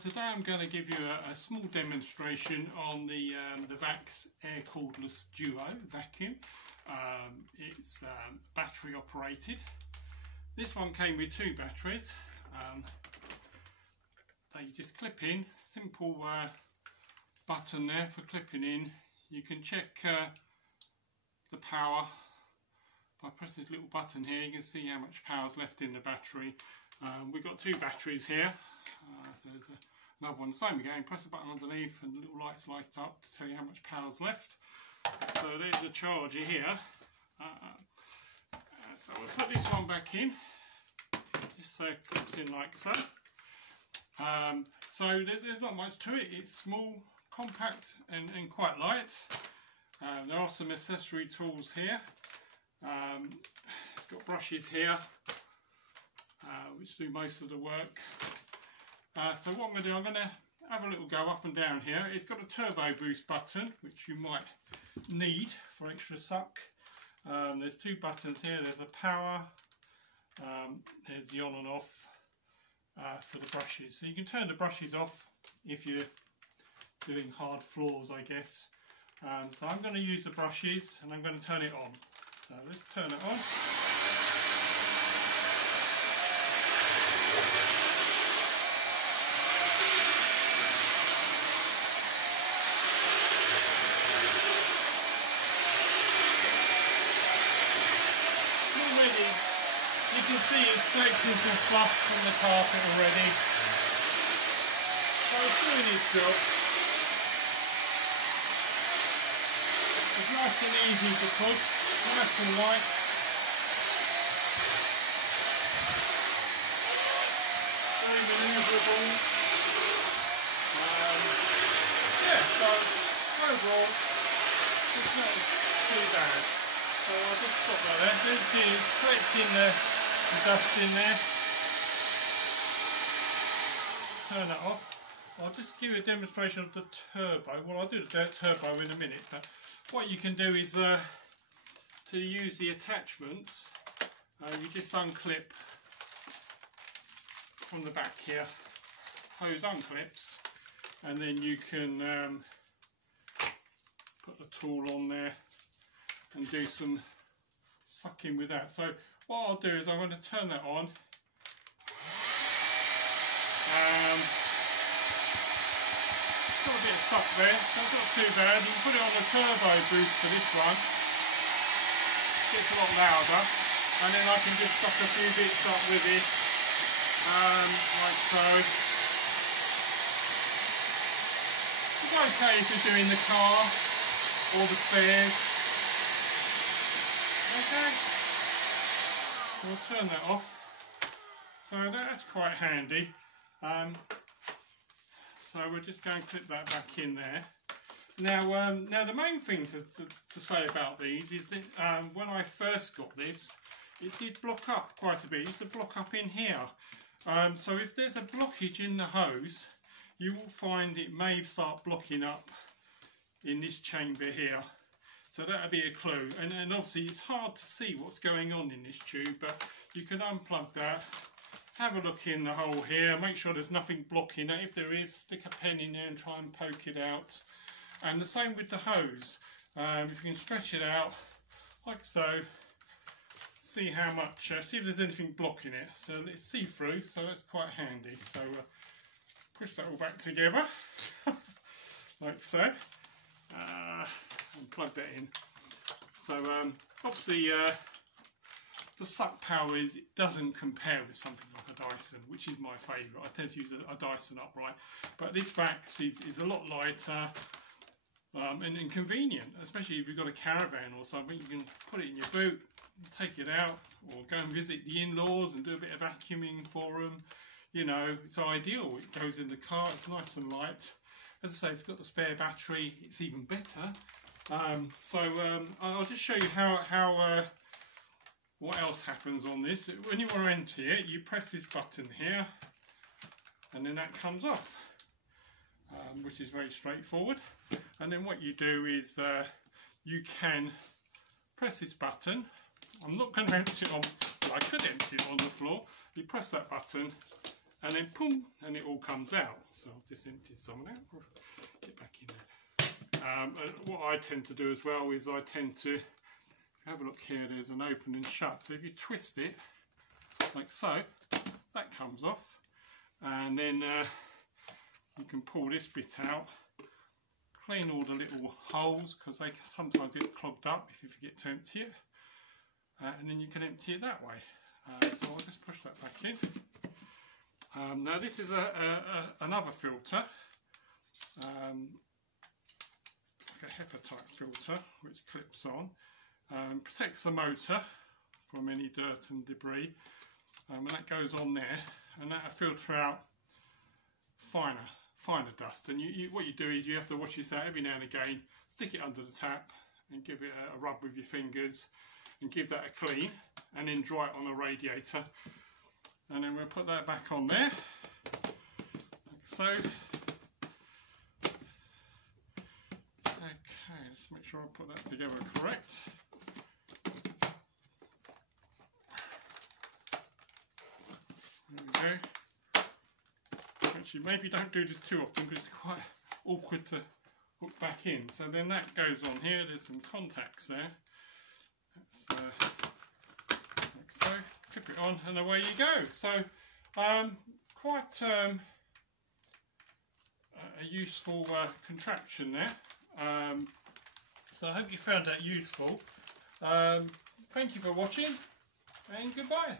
Today I'm going to give you a small demonstration on the Vax Air Cordless Duo vacuum. It's battery operated. This one came with two batteries. They just clip in, simple button there for clipping in. You can check the power by pressing this little button here. You can see how much power is left in the battery. We've got two batteries here. So there's another one the same again. Press the button underneath and the little lights light up to tell you how much power's left. So there's the charger here. So we'll put this one back in. Just so it clips in like so. So there's not much to it. It's small, compact and quite light. There are some accessory tools here. It's got brushes here which do most of the work. So what I'm going to do, I'm going to have a little go up and down here. It's got a turbo boost button which you might need for extra suck. There's two buttons here. There's a power, there's the on and off for the brushes. So you can turn the brushes off if you're doing hard floors, I guess. So I'm going to use the brushes and I'm going to turn it on. So let's turn it on. You can see it's collecting some fluff from the carpet already. So it's doing its job. It's nice and easy to push, nice and light. Very manoeuvrable. Yeah, so overall, it's not too bad. So I'll just stop like that. You can see it's collecting the dust in there. Turn that off. I'll just give you a demonstration of the turbo. Well, I'll do the turbo in a minute, but what you can do is to use the attachments, you just unclip from the back here. Hose unclips, and then you can put the tool on there and do some sucking with that. So what I'll do is I'm going to turn that on. Got a bit of suck there, so it's not too bad. You can put it on the turbo boost for this one. Gets a lot louder, and then I can just suck a few bits up with it, like so. It's okay if you're doing the car or the stairs. Okay, we'll turn that off. So that's quite handy. So we're just going to clip that back in there. Now, now the main thing to say about these is that when I first got this, it did block up quite a bit. It used to block up in here. So if there's a blockage in the hose, you will find it may start blocking up in this chamber here. So that'll be a clue, and obviously it's hard to see what's going on in this tube, but you can unplug that, have a look in the hole here, make sure there's nothing blocking it. If there is, stick a pen in there and try and poke it out. And the same with the hose. If you can stretch it out like so, see how much, see if there's anything blocking it. So it's see-through, so that's quite handy. So push that all back together like so. And plug that in. So obviously the suck power it doesn't compare with something like a Dyson, which is my favourite. I tend to use a Dyson upright, but this Vax is a lot lighter and convenient, especially if you've got a caravan or something. You can put it in your boot, take it out, or go and visit the in-laws and do a bit of vacuuming for them. You know, it's ideal. It goes in the car, it's nice and light. As I say, if you've got the spare battery, it's even better. I'll just show you how what else happens on this. When you want to empty it, you press this button here, and then that comes off, which is very straightforward. And then what you do is you can press this button. I'm not going to empty it on, well, I could empty it on the floor. You press that button, and then boom, and it all comes out. So I've just emptied some of that. Get back in there. And what I tend to do as well is I tend to have a look here. There's an open and shut. So if you twist it like so, that comes off, and then you can pull this bit out. Clean all the little holes because they sometimes get clogged up if you forget to empty it, and then you can empty it that way. So I'll just push that back in. Now this is another filter, like a HEPA type filter, which clips on, protects the motor from any dirt and debris, and that goes on there, and that'll filter out finer dust. And what you do is you have to wash this out every now and again, stick it under the tap and give it a rub with your fingers and give that a clean, and then dry it on the radiator, and then we'll put that back on there like so. Okay, let's make sure I put that together correct. There we go. Actually, maybe don't do this too often because it's quite awkward to hook back in. So then that goes on here. There's some contacts there. That's like so. Clip it on, and away you go. So quite a useful contraption there. So I hope you found that useful. Thank you for watching, and goodbye.